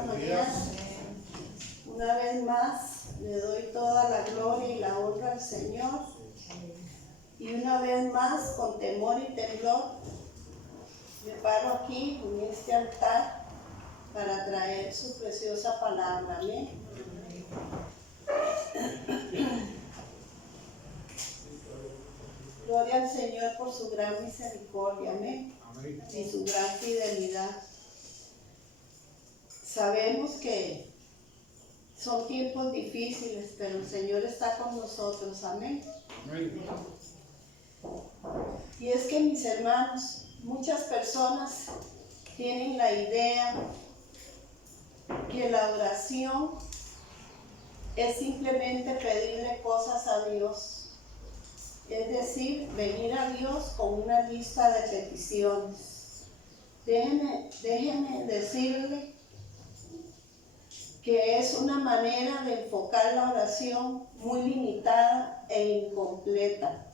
esta mañana. Una vez más le doy toda la gloria y la honra al Señor. Y una vez más, con temor y temblor, me paro aquí en este altar para traer su preciosa palabra. Amén. Gloria al Señor por su gran misericordia. Amén. Y su gran fidelidad. Sabemos que son tiempos difíciles, pero el Señor está con nosotros. Amén. Y es que, mis hermanos, muchas personas tienen la idea que la oración es simplemente pedirle cosas a Dios. Es decir, venir a Dios con una lista de peticiones. Déjeme decirle que es una manera de enfocar la oración muy limitada e incompleta.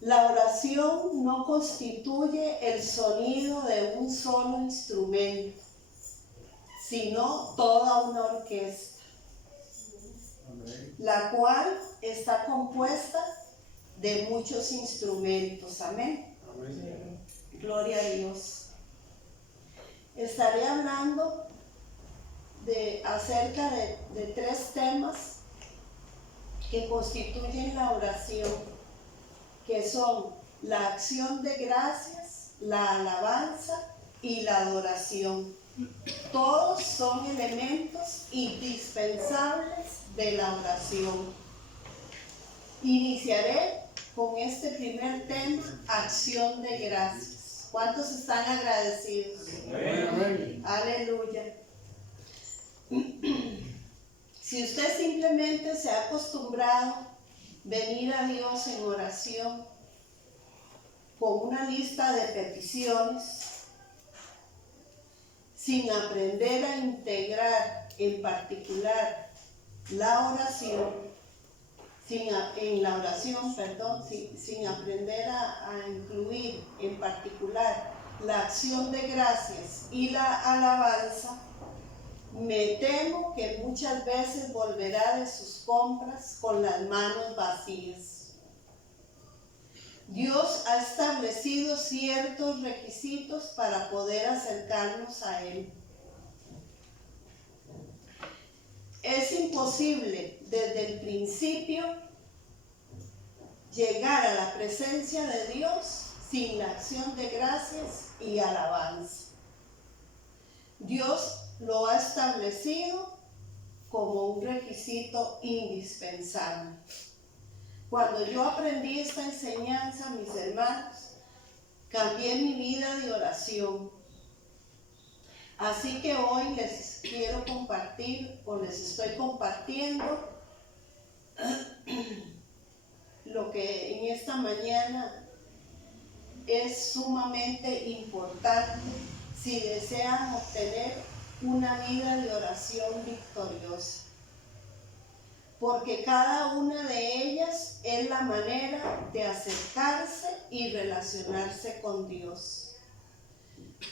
La oración no constituye el sonido de un solo instrumento, sino toda una orquesta, la cual está compuesta de muchos instrumentos. Amén. Amén. Gloria a Dios. Estaré hablando acerca de tres temas que constituyen la oración, que son la acción de gracias, la alabanza y la adoración. Todos son elementos indispensables de la oración. Iniciaré con este primer tema, acción de gracias. ¿Cuántos están agradecidos? Amén. Aleluya. Si usted simplemente se ha acostumbrado a venir a Dios en oración con una lista de peticiones, sin aprender a integrar en particular la oración, sin aprender a incluir en particular la acción de gracias y la alabanza, me temo que muchas veces volverá de sus compras con las manos vacías. Dios ha establecido ciertos requisitos para poder acercarnos a Él. Es imposible desde el principio llegar a la presencia de Dios sin la acción de gracias y alabanza. Dios lo ha establecido como un requisito indispensable. Cuando yo aprendí esta enseñanza, mis hermanos, cambié mi vida de oración. Así que hoy les quiero compartir, o les estoy compartiendo, lo que en esta mañana es sumamente importante si desean obtener una vida de oración victoriosa. Porque cada una de ellas es la manera de acercarse y relacionarse con Dios.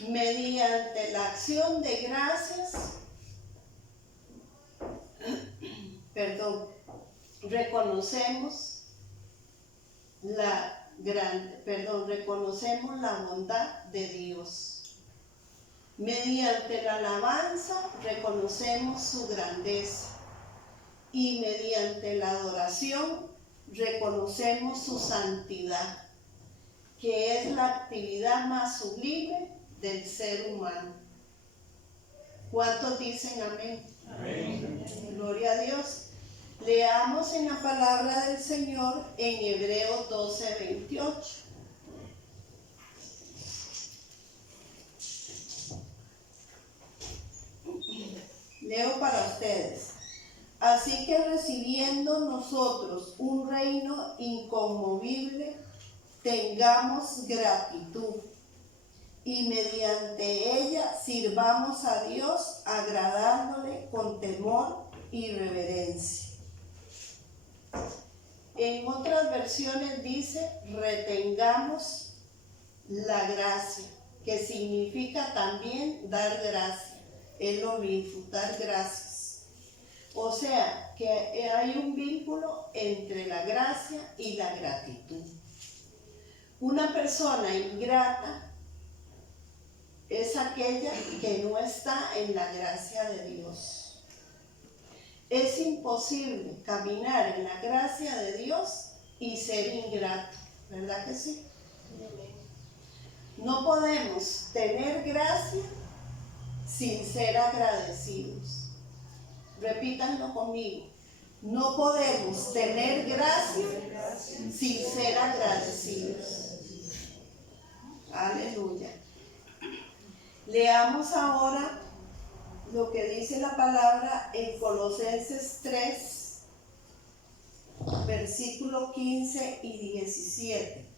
Mediante la acción de gracias, reconocemos la bondad de Dios. Mediante la alabanza reconocemos su grandeza. Y mediante la adoración reconocemos su santidad, que es la actividad más sublime del ser humano. ¿Cuántos dicen amén? Amén. Gloria a Dios. Leamos en la palabra del Señor en Hebreos 12:28. Leo para ustedes. Así que recibiendo nosotros un reino inconmovible, tengamos gratitud y mediante ella sirvamos a Dios agradándole con temor y reverencia. En otras versiones dice, retengamos la gracia, que significa también dar gracia. es lo mismo, dar gracias. O sea, que hay un vínculo entre la gracia y la gratitud. Una persona ingrata es aquella que no está en la gracia de Dios. Es imposible caminar en la gracia de Dios y ser ingrato, ¿verdad que sí? No podemos tener gracia sin ser agradecidos. Repítanlo conmigo. No podemos tener gracia sin ser agradecidos. Aleluya. Leamos ahora lo que dice la palabra en Colosenses 3, versículo 15 y 17.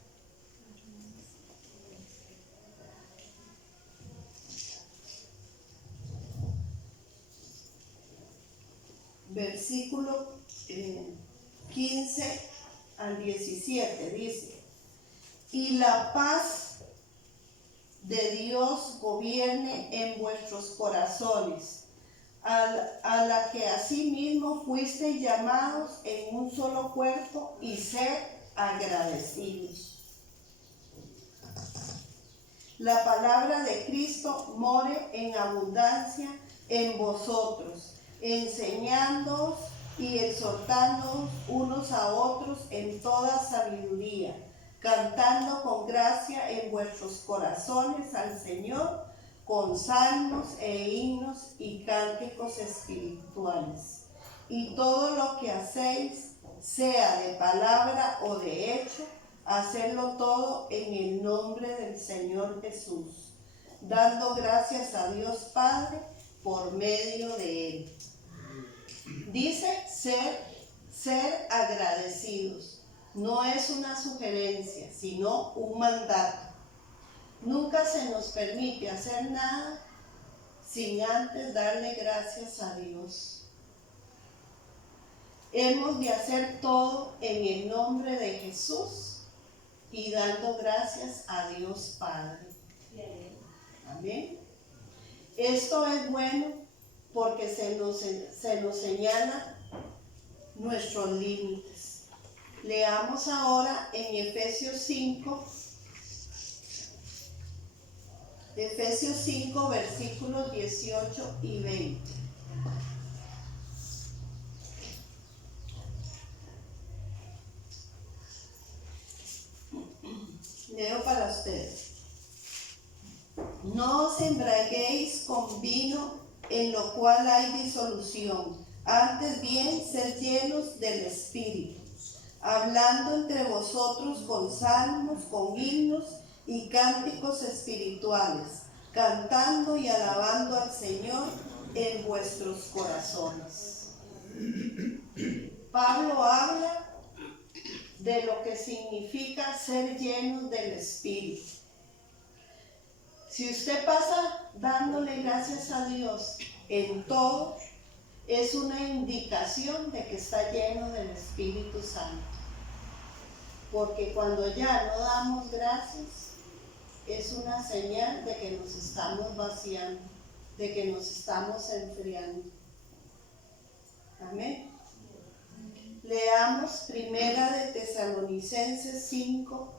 Versículo 15 al 17 dice: y la paz de Dios gobierne en vuestros corazones, a la que asimismo fuisteis llamados en un solo cuerpo, y sed agradecidos. La palabra de Cristo more en abundancia en vosotros, enseñándoos y exhortándoos unos a otros en toda sabiduría, cantando con gracia en vuestros corazones al Señor, con salmos e himnos y cánticos espirituales. Y todo lo que hacéis, sea de palabra o de hecho, hacedlo todo en el nombre del Señor Jesús, dando gracias a Dios Padre por medio de Él. Dice ser agradecidos. No es una sugerencia, sino un mandato. Nunca se nos permite hacer nada sin antes darle gracias a Dios. Hemos de hacer todo en el nombre de Jesús y dando gracias a Dios Padre. Amén. Esto es bueno porque se nos señala nuestros límites. Leamos ahora en Efesios 5, versículos 18 y 20. Leo para ustedes. No os embriaguéis con vino, en lo cual hay disolución, antes bien sed llenos del Espíritu, hablando entre vosotros con salmos, con himnos y cánticos espirituales, cantando y alabando al Señor en vuestros corazones. Pablo habla de lo que significa ser llenos del Espíritu. Si usted pasa dándole gracias a Dios en todo, es una indicación de que está lleno del Espíritu Santo. Porque cuando ya no damos gracias, es una señal de que nos estamos vaciando, de que nos estamos enfriando. Amén. Leamos Primera de Tesalonicenses 5,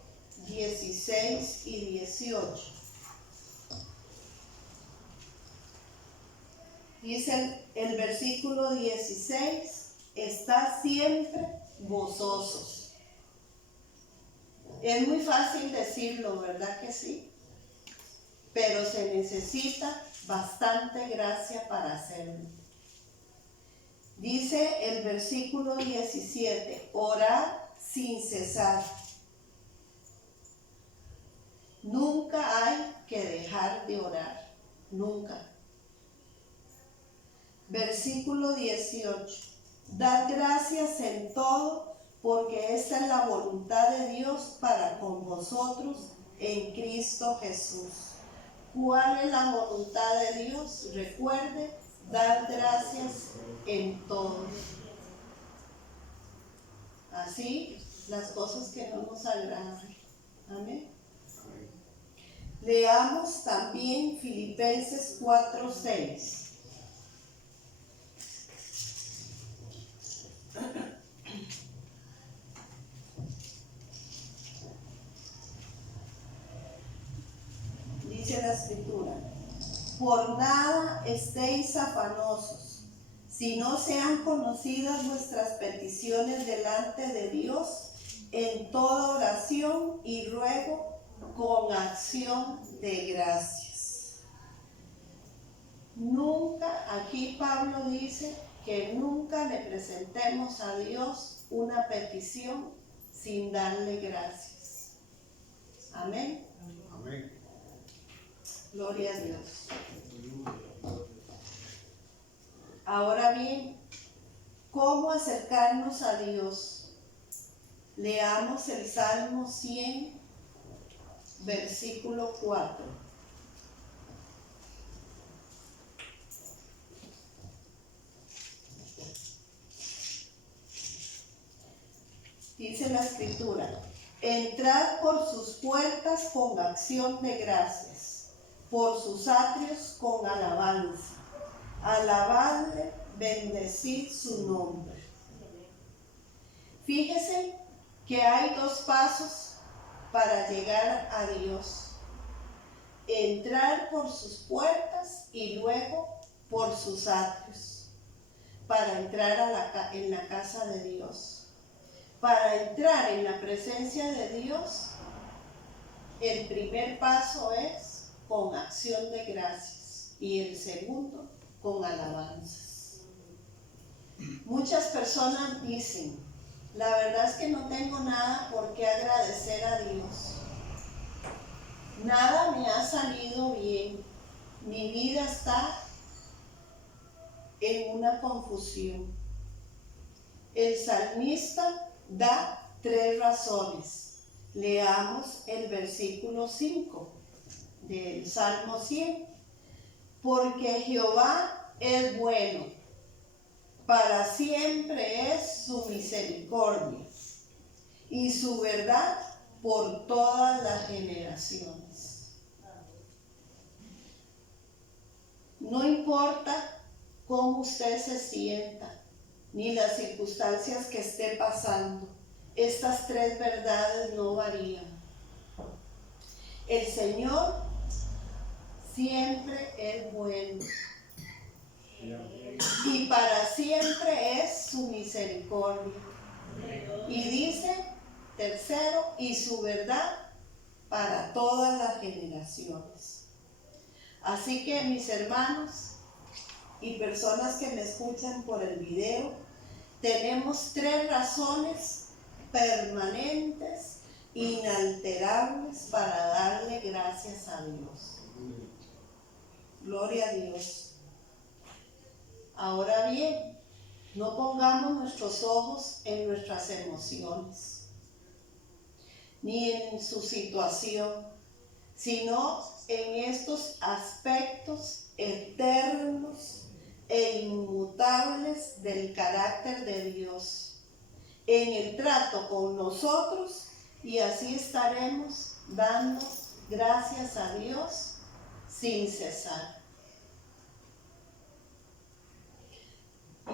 16 y 18. Dice el versículo 16: estad siempre gozosos. Es muy fácil decirlo, ¿verdad que sí? Pero se necesita bastante gracia para hacerlo. Dice el versículo 17: orad sin cesar. Nunca hay que dejar de orar, nunca. Versículo 18: dad gracias en todo, porque esta es la voluntad de Dios para con vosotros en Cristo Jesús. ¿Cuál es la voluntad de Dios? Recuerde, dar gracias en todo. Así, las cosas que no nos agradan. Amén. Leamos también Filipenses 4:6. Por nada estéis afanosos, si no sean conocidas vuestras peticiones delante de Dios en toda oración y ruego con acción de gracias. Nunca, aquí Pablo dice que nunca le presentemos a Dios una petición sin darle gracias. Amén. Amén. Gloria a Dios. Ahora bien, ¿cómo acercarnos a Dios? Leamos el Salmo 100, versículo 4. Dice la Escritura: entrad por sus puertas con acción de gracias, por sus atrios con alabanza. Alabadle, bendecid su nombre. Fíjese que hay dos pasos para llegar a Dios: entrar por sus puertas y luego por sus atrios, para entrar en la casa de Dios. Para entrar en la presencia de Dios, el primer paso es con acción de gracias y el segundo con alabanzas. Muchas personas dicen: la verdad es que no tengo nada por qué agradecer a Dios. Nada me ha salido bien. Mi vida está en una confusión. El salmista da 3 razones. Leamos el versículo 5 del Salmo 100. Porque Jehová es bueno, para siempre es su misericordia, y su verdad por todas las generaciones. No importa cómo usted se sienta, ni las circunstancias que esté pasando, estas 3 verdades no varían. El Señor siempre es bueno, y para siempre es su misericordia. Y dice, tercero, y su verdad para todas las generaciones. Así que, mis hermanos y personas que me escuchan por el video, tenemos 3 razones permanentes, inalterables, para darle gracias a Dios. Gloria a Dios. Ahora bien, no pongamos nuestros ojos en nuestras emociones, ni en su situación, sino en estos aspectos eternos e inmutables del carácter de Dios, en el trato con nosotros, y así estaremos dando gracias a Dios sin cesar.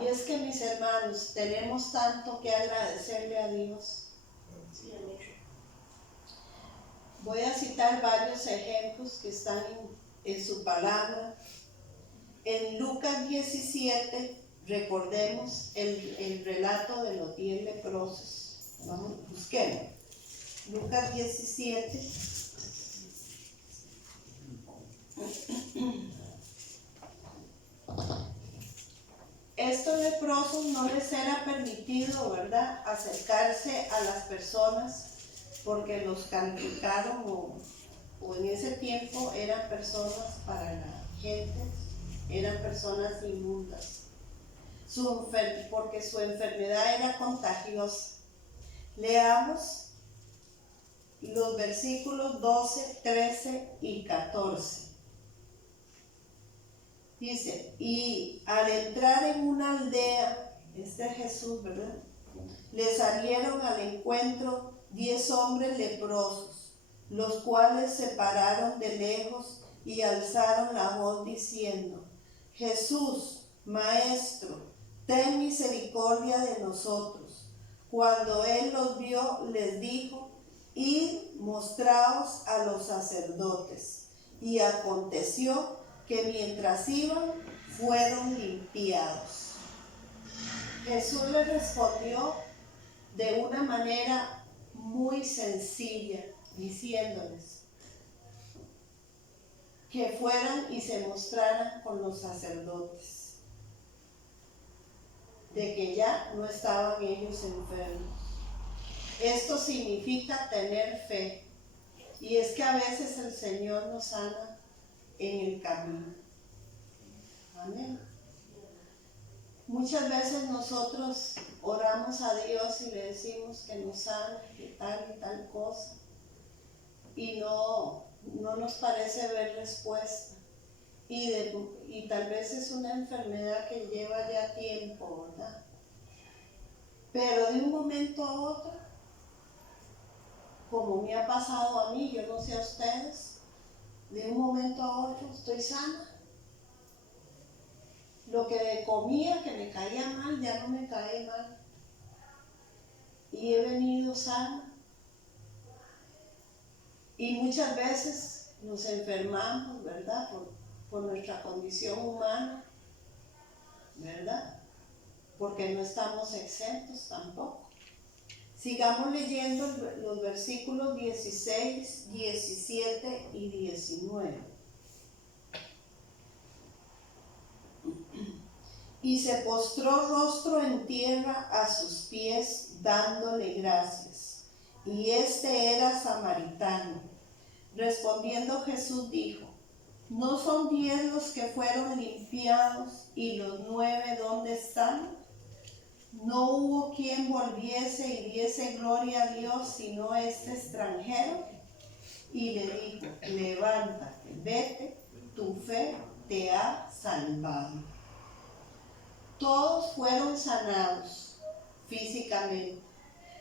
Y es que, mis hermanos, tenemos tanto que agradecerle a Dios. Voy a citar varios ejemplos que están en su palabra. En Lucas 17, recordemos el relato de los 10 leprosos. Vamos, busquemos. Lucas 17. Estos leprosos no les era permitido, ¿verdad?, acercarse a las personas, porque los calificaron o en ese tiempo eran personas, para la gente, eran personas inmundas, porque su enfermedad era contagiosa. Leamos los versículos 12, 13 y 14. Dice: y al entrar en una aldea, este es Jesús, ¿verdad?, le salieron al encuentro 10 hombres leprosos, los cuales se pararon de lejos y alzaron la voz diciendo: Jesús, Maestro, ten misericordia de nosotros. Cuando él los vio, les dijo: id, mostraos a los sacerdotes. Y aconteció que mientras iban fueron limpiados. Jesús les respondió de una manera muy sencilla, diciéndoles que fueran y se mostraran con los sacerdotes, de que ya no estaban ellos enfermos. Esto significa tener fe, y es que a veces el Señor nos sana en el camino. Amén. Muchas veces nosotros oramos a Dios y le decimos que nos sane, que tal y tal cosa, y no nos parece ver respuesta. Y tal vez es una enfermedad que lleva ya tiempo, ¿verdad? Pero de un momento a otro, como me ha pasado a mí, yo no sé a ustedes, de un momento a otro estoy sana. Lo que comía que me caía mal, ya no me cae mal. Y he venido sana. Y muchas veces nos enfermamos, ¿verdad? Por nuestra condición humana, ¿verdad? Porque no estamos exentos tampoco. Sigamos leyendo los versículos 16, 17 y 19. Y se postró rostro en tierra a sus pies, dándole gracias. Y este era samaritano. Respondiendo Jesús dijo: ¿no son 10 los que fueron limpiados, y los 9 dónde están? No hubo quien volviese y diese gloria a Dios, sino este extranjero. Y le dijo: levántate, vete, tu fe te ha salvado. Todos fueron sanados físicamente,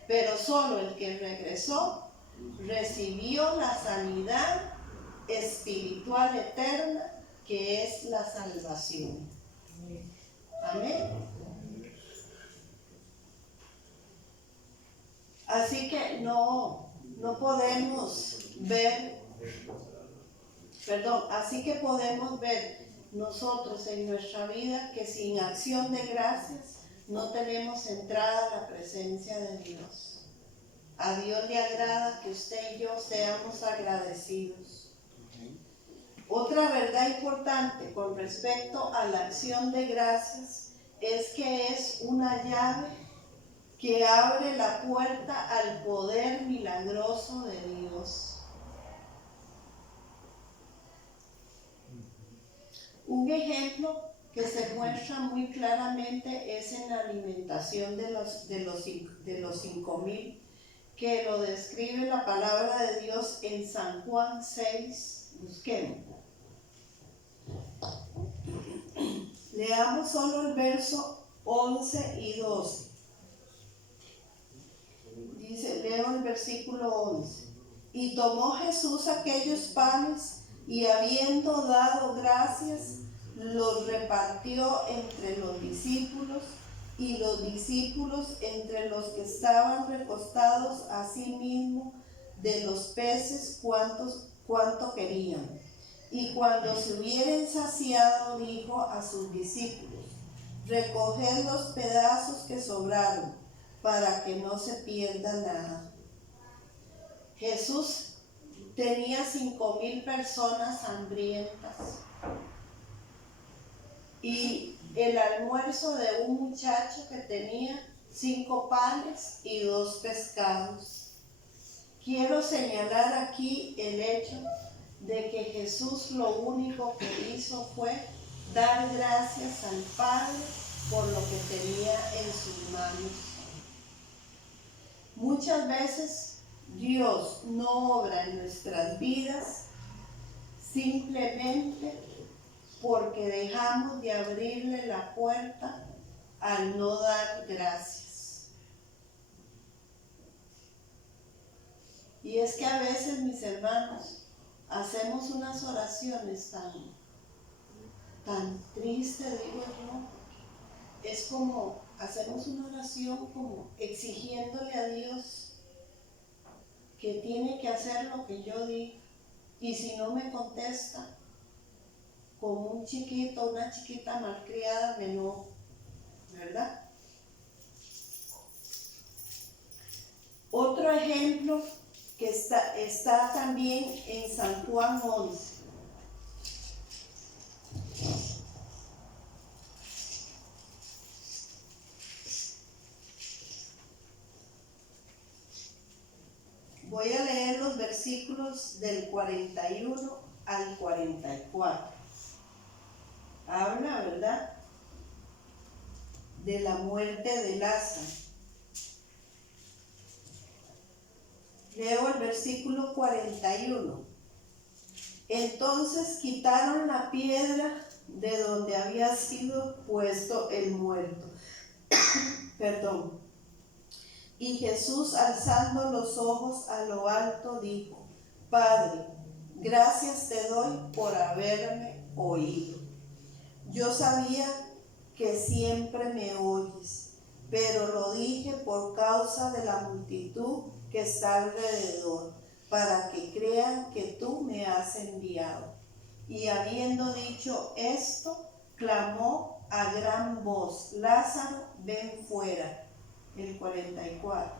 pero solo el que regresó recibió la sanidad espiritual eterna, que es la salvación. Amén. Así que no podemos ver, así que podemos ver nosotros en nuestra vida que sin acción de gracias no tenemos entrada a la presencia de Dios. A Dios le agrada que usted y yo seamos agradecidos. Otra verdad importante con respecto a la acción de gracias es que es una llave que abre la puerta al poder milagroso de Dios. Un ejemplo que se muestra muy claramente es en la alimentación de los 5,000, que lo describe la palabra de Dios en San Juan 6. Busquemos. Leamos solo el verso 11 y 12. Dice, leo el versículo 11. Y tomó Jesús aquellos panes, y habiendo dado gracias, los repartió entre los discípulos, y los discípulos entre los que estaban recostados, asimismo de los peces cuanto querían. Y cuando se hubieren saciado, dijo a sus discípulos: recoged los pedazos que sobraron, para que no se pierda nada. Jesús tenía 5,000 personas hambrientas, y el almuerzo de un muchacho que tenía 5 panes y 2 pescados. Quiero señalar aquí el hecho de que Jesús lo único que hizo fue dar gracias al Padre por lo que tenía en sus manos. Muchas veces Dios no obra en nuestras vidas simplemente porque dejamos de abrirle la puerta al no dar gracias. Y es que a veces, mis hermanos, hacemos unas oraciones tan tristes, digo yo. Es como, hacemos una oración como exigiéndole a Dios que tiene que hacer lo que yo digo. Y si no me contesta, como un chiquito, una chiquita malcriada me enojo, ¿verdad? Otro ejemplo que está también en San Juan 11. Voy a leer los versículos del 41 al 44. Habla, ¿verdad?, de la muerte de Lázaro. Leo el versículo 41. Entonces quitaron la piedra de donde había sido puesto el muerto. Perdón. Y Jesús, alzando los ojos a lo alto, dijo: Padre, gracias te doy por haberme oído. Yo sabía que siempre me oyes, pero lo dije por causa de la multitud que está alrededor, para que crean que tú me has enviado. Y habiendo dicho esto, clamó a gran voz: Lázaro, ven fuera. El 44.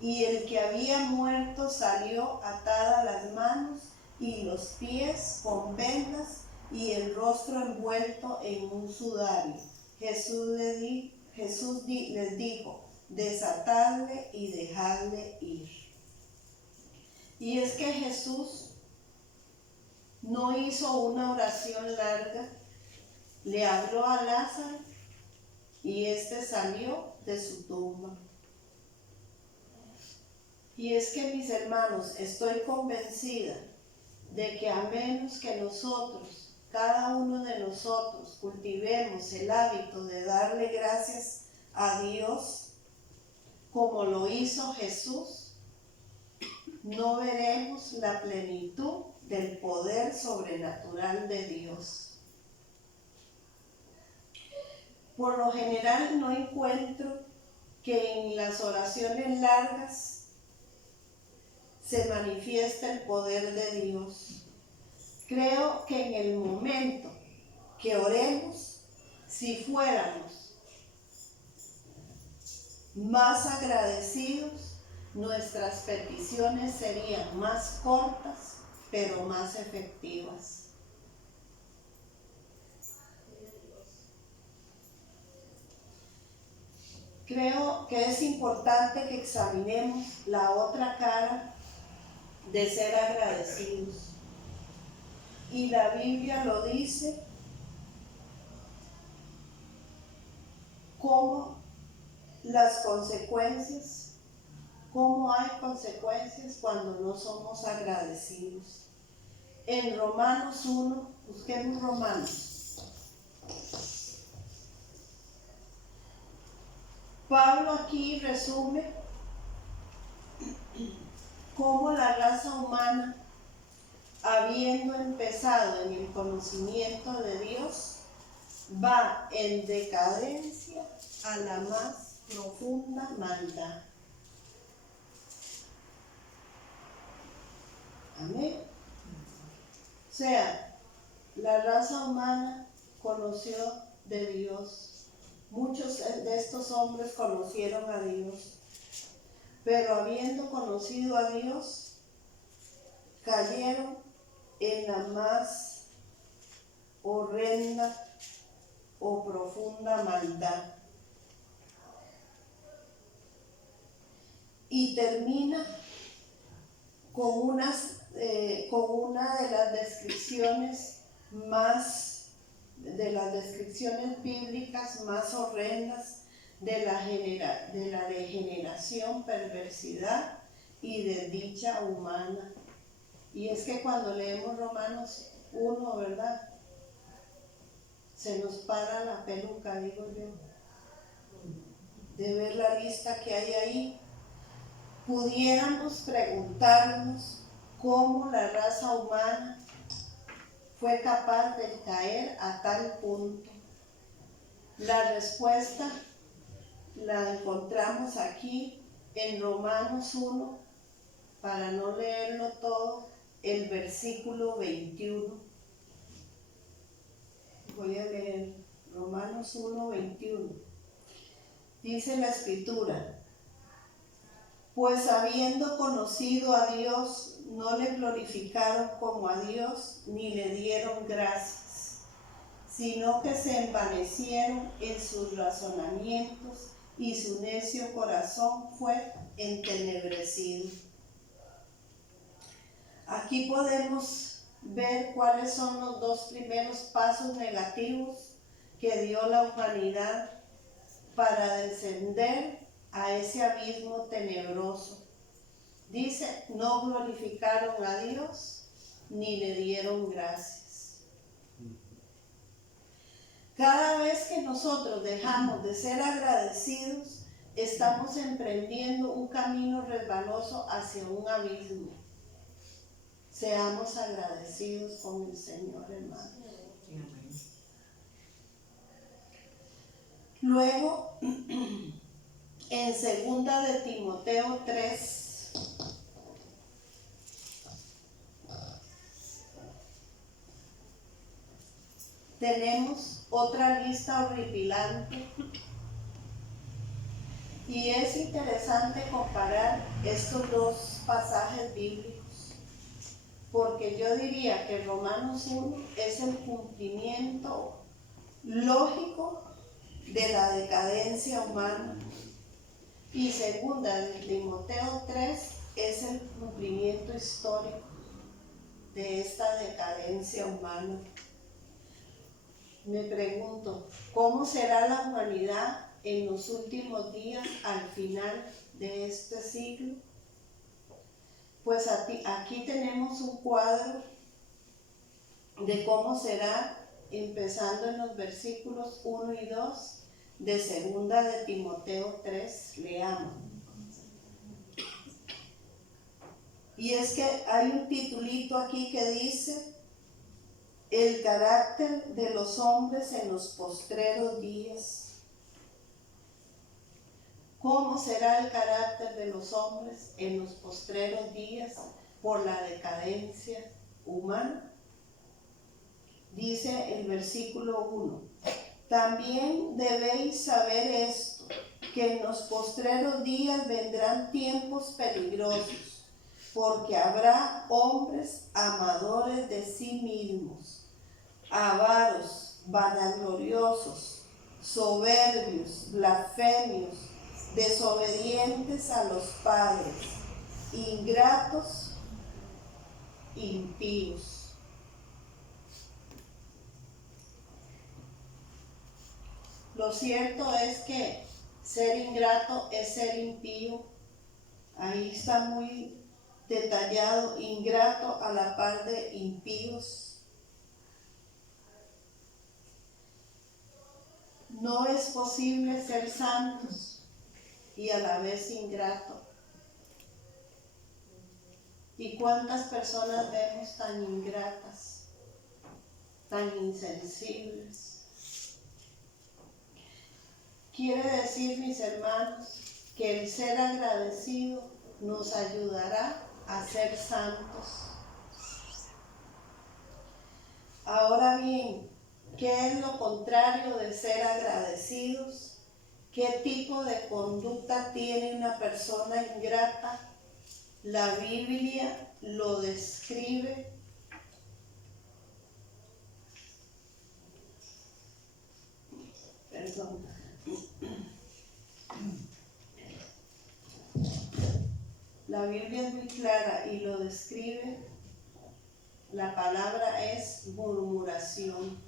Y el que había muerto salió, atada las manos y los pies con vendas y el rostro envuelto en un sudario. Jesús les dijo: desatadle y dejadle ir. Y es que Jesús no hizo una oración larga, le habló a Lázaro y éste salió de su tumba. Y es que, mis hermanos, estoy convencida de que a menos que nosotros, cada uno de nosotros, cultivemos el hábito de darle gracias a Dios como lo hizo Jesús, no veremos la plenitud del poder sobrenatural de Dios. Por lo general no encuentro que en las oraciones largas se manifiesta el poder de Dios. Creo que en el momento que oremos, si fuéramos más agradecidos, nuestras peticiones serían más cortas, pero más efectivas. Creo que es importante que examinemos la otra cara de ser agradecidos. Y la Biblia lo dice como las consecuencias, cómo hay consecuencias cuando no somos agradecidos. En Romanos 1, busquemos Romanos. Pablo aquí resume cómo la raza humana, habiendo empezado en el conocimiento de Dios, va en decadencia a la más profunda maldad. Amén. O sea, la raza humana conoció de Dios. Muchos de estos hombres conocieron a Dios, pero habiendo conocido a Dios, cayeron en la más horrenda o profunda maldad. Y termina con una de las descripciones bíblicas más horrendas de la degeneración, perversidad y desdicha humana. Y es que cuando leemos Romanos 1, ¿verdad?, se nos para la peluca, digo yo, de ver la lista que hay ahí. Pudiéramos preguntarnos cómo la raza humana fue capaz de caer a tal punto. La respuesta la encontramos aquí en Romanos 1, para no leerlo todo, el versículo 21. Voy a leer Romanos 1:21. Dice la Escritura: pues habiendo conocido a Dios, no le glorificaron como a Dios, ni le dieron gracias, sino que se envanecieron en sus razonamientos, y su necio corazón fue entenebrecido. Aquí podemos ver cuáles son los dos primeros pasos negativos que dio la humanidad para descender a ese abismo tenebroso. Dice, no glorificaron a Dios ni le dieron gracias. Cada vez que nosotros dejamos de ser agradecidos, estamos emprendiendo un camino resbaloso hacia un abismo. Seamos agradecidos con el Señor, hermano. Luego, en 2 de Timoteo 3, tenemos otra lista horripilante, y es interesante comparar estos dos pasajes bíblicos, porque yo diría que Romanos 1 es el cumplimiento lógico de la decadencia humana, y 2 de Timoteo 3 es el cumplimiento histórico de esta decadencia humana. Me pregunto, ¿cómo será la humanidad en los últimos días al final de este siglo? Pues aquí tenemos un cuadro de cómo será, empezando en los versículos 1 y 2 de 2 de Timoteo 3, leamos. Y es que hay un titulito aquí que dice: el carácter de los hombres en los postreros días. ¿Cómo será el carácter de los hombres en los postreros días por la decadencia humana? Dice el versículo 1: también debéis saber esto, que en los postreros días vendrán tiempos peligrosos, porque habrá hombres amadores de sí mismos, avaros, vanagloriosos, soberbios, blasfemios, desobedientes a los padres, ingratos, impíos. Lo cierto es que ser ingrato es ser impío. Ahí está muy detallado, ingrato a la par de impíos. No es posible ser santos y a la vez ingrato. ¿Y cuántas personas vemos tan ingratas, tan insensibles? Quiere decir, mis hermanos, que el ser agradecido nos ayudará a ser santos. Ahora bien, ¿qué es lo contrario de ser agradecidos? ¿Qué tipo de conducta tiene una persona ingrata? La Biblia lo describe. La Biblia es muy clara y lo describe. La palabra es murmuración.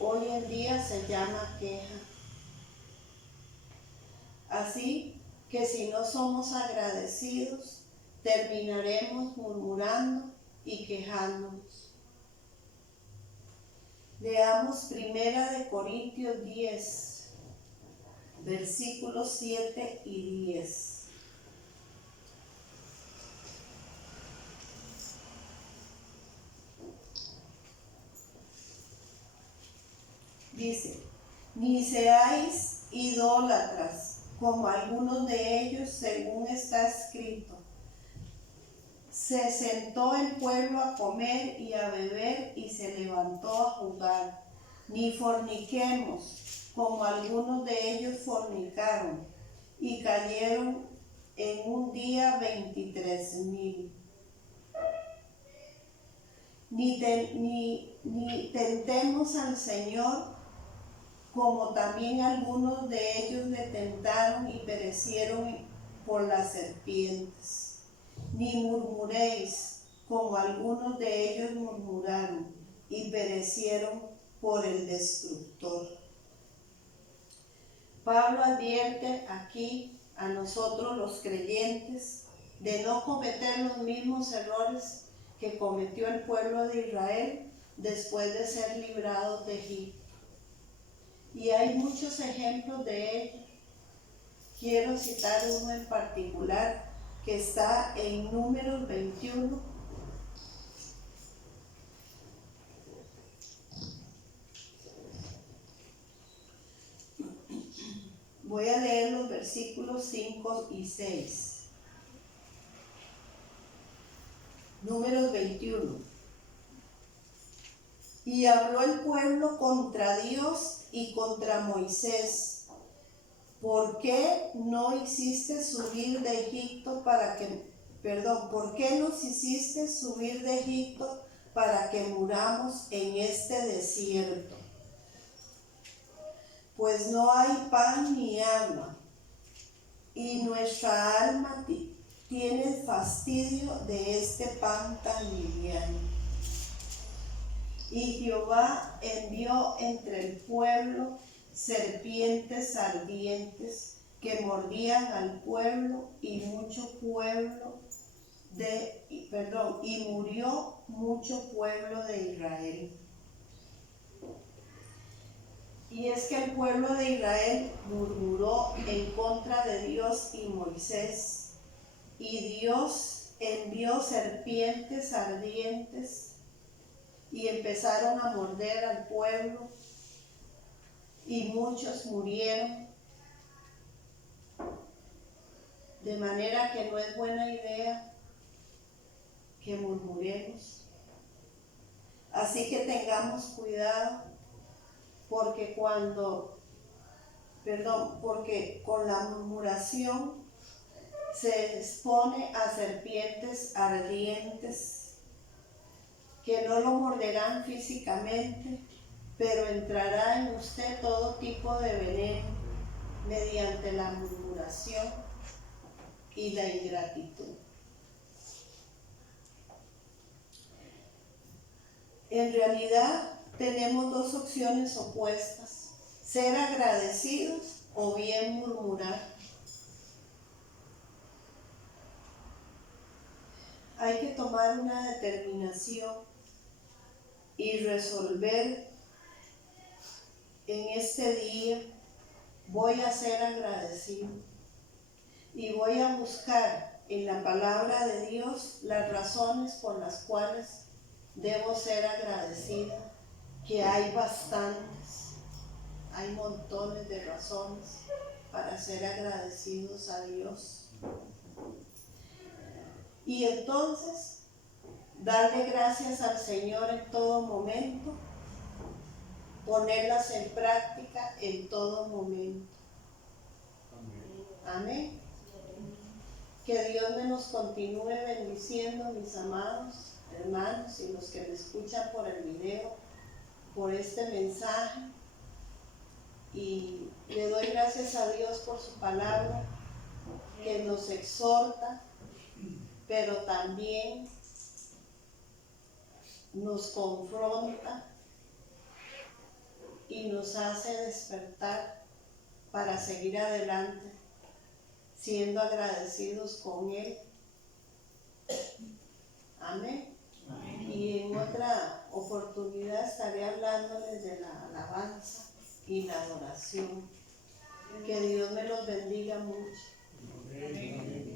Hoy en día se llama queja. Así que si no somos agradecidos, terminaremos murmurando y quejándonos. Leamos 1 Corintios 10, versículos 7 y 10. Dice: ni seáis idólatras, como algunos de ellos, según está escrito: Se sentó el pueblo a comer y a beber y se levantó a jugar. Ni forniquemos, como algunos de ellos fornicaron, y cayeron en un día 23,000. Ni tentemos al Señor, como también algunos de ellos le tentaron y perecieron por las serpientes. Ni murmuréis, como algunos de ellos murmuraron y perecieron por el destructor. Pablo advierte aquí a nosotros los creyentes de no cometer los mismos errores que cometió el pueblo de Israel después de ser librados de Egipto. Y hay muchos ejemplos de ello. Quiero citar uno en particular que está en Números 21. Voy a leer los versículos 5 y 6. Números 21. Y habló el pueblo contra Dios y contra Moisés. ¿Por qué no hiciste subir de Egipto ¿por qué nos hiciste subir de Egipto para que muramos en este desierto? Pues no hay pan ni agua, y nuestra alma tiene fastidio de este pan tan liviano. Y Jehová envió entre el pueblo serpientes ardientes que mordían al pueblo y murió mucho pueblo de Israel. Y es que el pueblo de Israel murmuró en contra de Dios y Moisés, y Dios envió serpientes ardientes y empezaron a morder al pueblo, y muchos murieron. De manera que no es buena idea que murmuremos. Así que tengamos cuidado, porque con la murmuración se expone a serpientes ardientes que no lo morderán físicamente, pero entrará en usted todo tipo de veneno mediante la murmuración y la ingratitud. En realidad tenemos dos opciones opuestas: ser agradecidos o bien murmurar. Hay que tomar una determinación y resolver en este día: voy a ser agradecido y voy a buscar en la palabra de Dios las razones por las cuales debo ser agradecida, que hay bastantes, hay montones de razones para ser agradecidos a Dios. Y entonces, darle gracias al Señor en todo momento, ponerlas en práctica en todo momento. Amén. Que Dios me nos continúe bendiciendo, mis amados hermanos y los que me escuchan por el video, por este mensaje. Y le doy gracias a Dios por su palabra, que nos exhorta, pero también nos confronta y nos hace despertar para seguir adelante, siendo agradecidos con Él. Amén. Amén. Y en otra oportunidad estaré hablándoles de la alabanza y la adoración. Que Dios me los bendiga mucho. Amén.